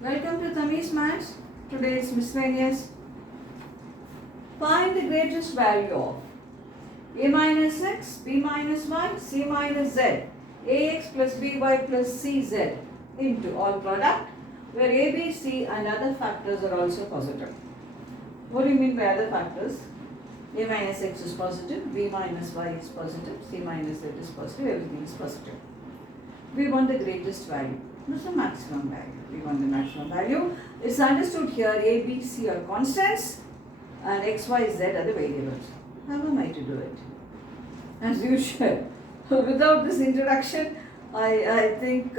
Welcome to Tammy's Maths. Today is miscellaneous. Find the greatest value of a minus x, b minus y, c minus z, ax plus by plus cz into all product where a, b, c and other factors are also positive. What do you mean by other factors? A minus x is positive, b minus y is positive, c minus z is positive, everything is positive. We want the greatest value. This is the maximum value. We want the maximum value. It's understood here a, b, c are constants and x, y, z are the variables. How am I to do it? As usual, without this introduction, I think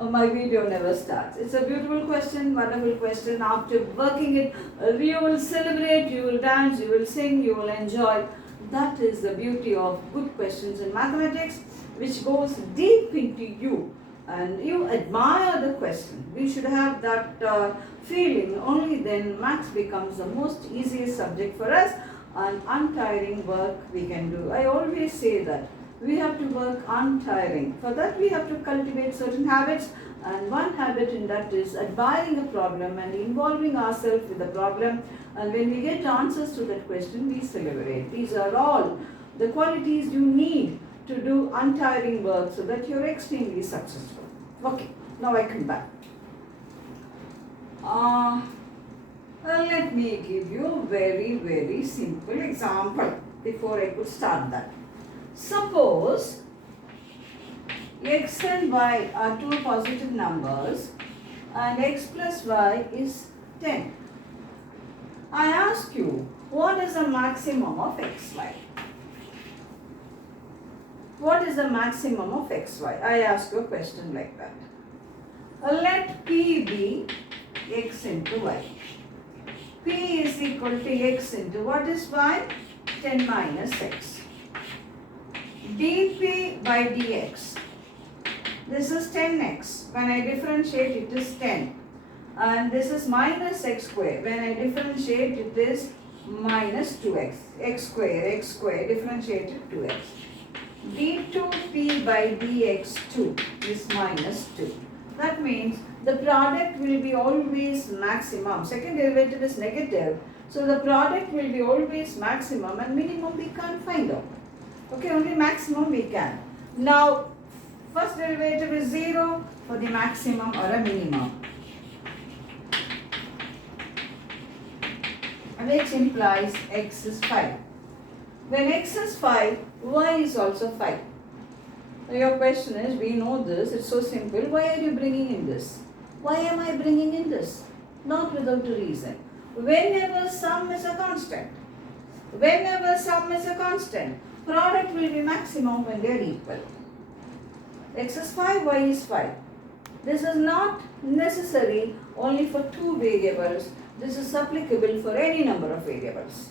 my video never starts. It's a beautiful question, wonderful question. After working it, you will celebrate, you will dance, you will sing, you will enjoy. That is the beauty of good questions in mathematics, which goes deep into you and you admire the question. We should have that feeling. Only then maths becomes the most easiest subject for us and untiring work we can do. I always say that we have to work untiring. For that we have to cultivate certain habits, and one habit in that is admiring a problem and involving ourselves with the problem, and when we get answers to that question we celebrate. These are all the qualities you need to do untiring work so that you're extremely successful. Okay, now I come back. Let me give you a very simple example before I could start that. Suppose x and y are two positive numbers and x plus y is 10. I ask you, what is the maximum of xy? What is the maximum of xy? I ask you a question like that. Let P be x into y. P is equal to x into what is y? 10 minus x. dp by dx. This is 10x. When I differentiate it is 10. And this is minus x square. When I differentiate it is minus 2x. x square differentiated 2x. d2p by dx2 is minus 2. That means the product will be always maximum. Second derivative is negative. So the product will be always maximum and minimum we can't find out. Okay, only maximum we can. Now, first derivative is 0 for the maximum or a minimum, which implies x is 5. When x is 5, y is also 5. So your question is, we know this, it's so simple, why are you bringing in this? Why am I bringing in this? Not without a reason. Whenever sum is a constant, product will be maximum when they are equal. X is 5, y is 5. This is not necessary only for two variables. This is applicable for any number of variables.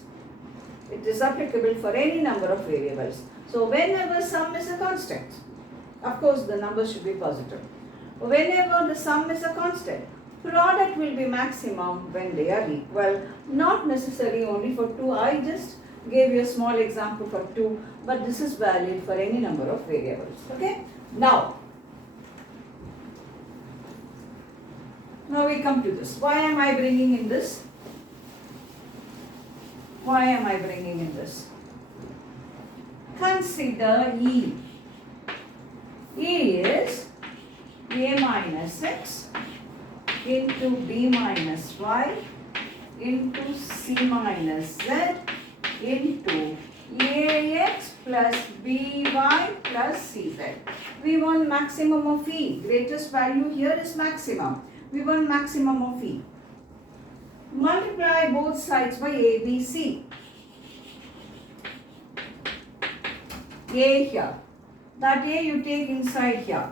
It is applicable for any number of variables. So whenever sum is a constant, of course the number should be positive. Whenever the sum is a constant, product will be maximum when they are equal. Not necessary only for 2. I just gave you a small example for 2, but this is valid for any number of variables. Okay? Now we come to this. Why am I bringing in this? Why am I bringing in this? Consider E. E is a minus x into b minus y into c minus z into ax plus by plus cz. We want maximum of E. Greatest value here is maximum. We want maximum of E. Multiply both sides by a, b, c. A here. That A you take inside here.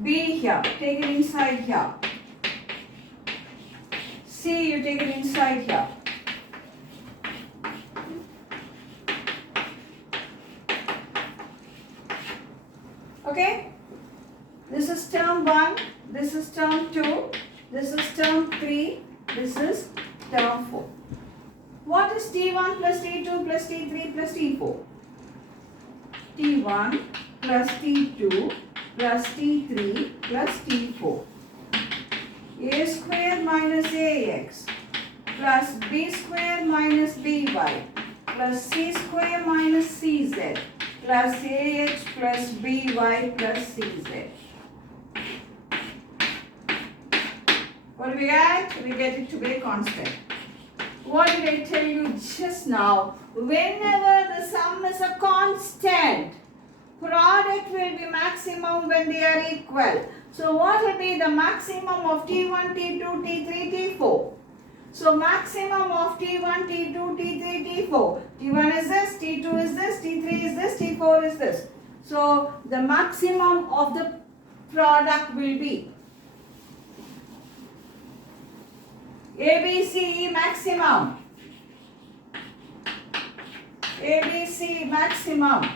B here. Take it inside here. C you take it inside here. Okay? This is term 1. This is term 2. This is term 3. This is term 4. What is T1 plus T2 plus T3 plus T4? T1 plus T2 plus T3 plus T4. A square minus AX plus B square minus BY plus C square minus CZ plus AH plus BY plus CZ. What do we get? We get it to be a constant. What did I tell you just now? Whenever the sum is a constant, product will be maximum when they are equal. So what will be the maximum of T1, T2, T3, T4? So maximum of T1, T2, T3, T4. T1 is this, T2 is this, T3 is this, T4 is this. So the maximum of the product will be ABC maximum. ABC maximum.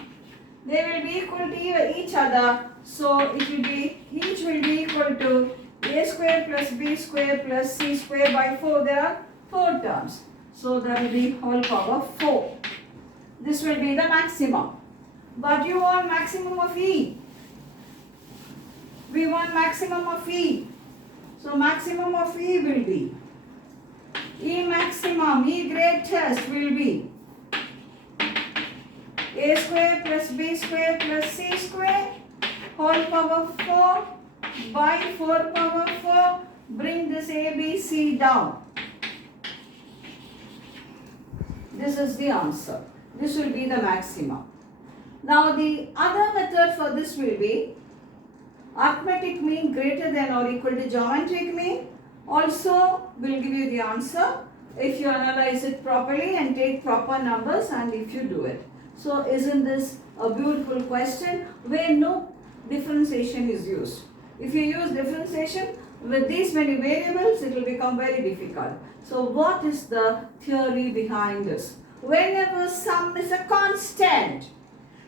They will be equal to each other. So it will be, each will be equal to A square plus B square plus C square by 4. There are 4 terms. So that will be whole power 4. This will be the maximum. But you want maximum of E. We want maximum of E. So maximum of E will be E maximum, E greatest will be A square plus B square plus C square whole power 4 by 4 power 4. Bring this ABC down. This is the answer. This will be the maximum. Now the other method for this will be arithmetic mean greater than or equal to geometric mean. Also will give you the answer if you analyze it properly and take proper numbers and if you do it. So isn't this a beautiful question where no differentiation is used? If you use differentiation with these many variables, it will become very difficult. So what is the theory behind this? Whenever sum is a constant,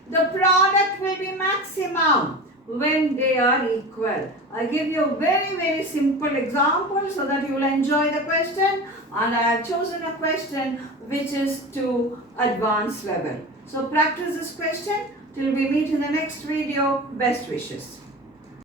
the product will be maximum when they are equal. I give you a very simple example so that you will enjoy the question, and I have chosen a question which is to advanced level. So practice this question till we meet in the next video. Best wishes.